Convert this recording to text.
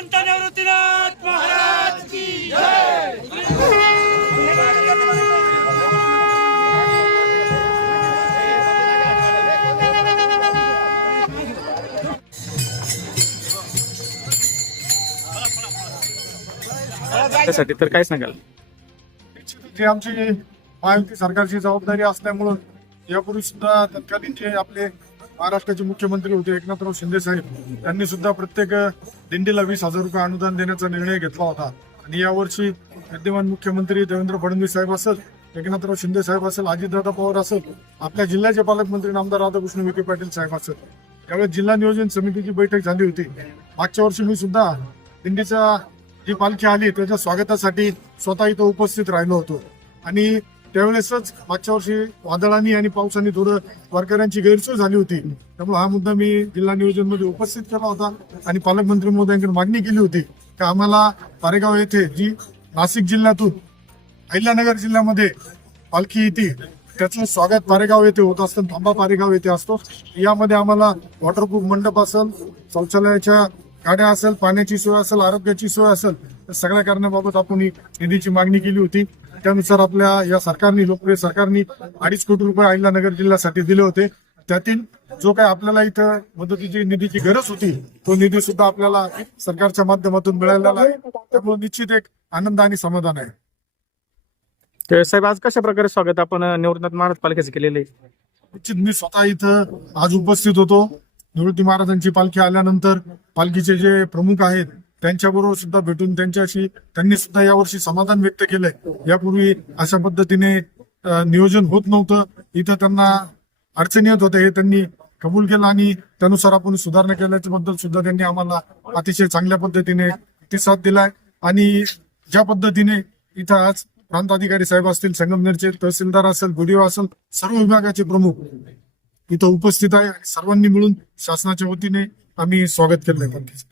संत निवृत्तीनाथ महाराज त्यासाठी तर काय सांगाल? ते आमची महायुती सरकारची जबाबदारी असल्यामुळं यापूर्वी सुद्धा तत्कालीन जे आपले महाराष्ट्राचे मुख्यमंत्री होते एकनाथराव शिंदे साहेब. त्यांनी सुद्धा प्रत्येक दिंडीला वीस हजार रुपये अनुदान देण्याचा निर्णय घेतला होता. आणि यावर्षी विद्यमान मुख्यमंत्री देवेंद्र फडणवीस साहेब असेल एकनाथराव शिंदे साहेब असेल अजितदादा पवार असेल आपल्या जिल्ह्याचे पालकमंत्री नामदार राधाकृष्ण विखे पाटील साहेब असेल. त्यावेळेस जिल्हा नियोजन समितीची बैठक झाली होती. मागच्या वर्षी मी सुद्धा दिंडीचा जी पालखी आली त्याच्या स्वागतासाठी स्वतः इथं उपस्थित राहिलो होतो. आणि त्यावेळेसच मागच्या वर्षी वादळांनी आणि पावसाने थोडं वारकऱ्यांची गैरसोय झाली होती. त्यामुळे हा मुद्दा मी जिल्हा नियोजनमध्ये उपस्थित केला होता आणि पालकमंत्री महोदयांकडे मागणी केली होती की आम्हाला पारेगाव येथे जी नाशिक जिल्ह्यातून अहिल्यानगर जिल्ह्यामध्ये पालखी येते त्याचं स्वागत पारेगाव येथे होत असतं थांबा पारेगाव येथे असतो. यामध्ये आम्हाला वॉटरप्रूफ मंडप असेल शौचालयाच्या गाड्या असेल पाण्याची सोय असेल आरोग्याची सोय असेल तर सगळ्या कारणाबाबत आपण ही निधीची मागणी केली होती. त्यानुसार आपल्या या सरकारने लोकप्रिय सरकारने अडीच कोटी रुपये अहिल्यानगर जिल्ह्यासाठी दिले होते. त्यातील जो काही आपल्याला इथं मदतीची निधीची गरज होती तो निधी सुद्धा आपल्याला सरकारच्या माध्यमातून मिळालेला आहे. त्यामुळे निश्चित एक आनंद आणि समाधान आहे. तर साहेब आज कशा प्रकारे स्वागत आपण निवृत्तीनाथ महाराज पालखीचं केलेलं आहे? निश्चित मी स्वतः इथं आज उपस्थित होतो. निवृत्ती महाराजांची पालखी आल्यानंतर पालखीचे जे प्रमुख आहेत त्यांच्याबरोबर सुद्धा भेटून त्यांच्याशी त्यांनी सुद्धा यावर्षी समाधान व्यक्त केलंय. यापूर्वी अशा पद्धतीने नियोजन होत नव्हतं. इथं त्यांना अडचणी येत होत्या हे त्यांनी कबूल केलं आणि त्यानुसार आपण सुधारणा केल्याच्या बद्दल सुद्धा त्यांनी आम्हाला अतिशय चांगल्या पद्धतीने प्रतिसाद दिलाय. आणि ज्या पद्धतीने इथं आज प्रांत अधिकारी साहेब असतील संगमनेरचे तहसीलदार असेल बीडीओ असेल सर्व विभागाचे प्रमुख इथं उपस्थित आहे आणि सर्वांनी मिळून शासनाच्या वतीने आम्ही स्वागत केलं आहे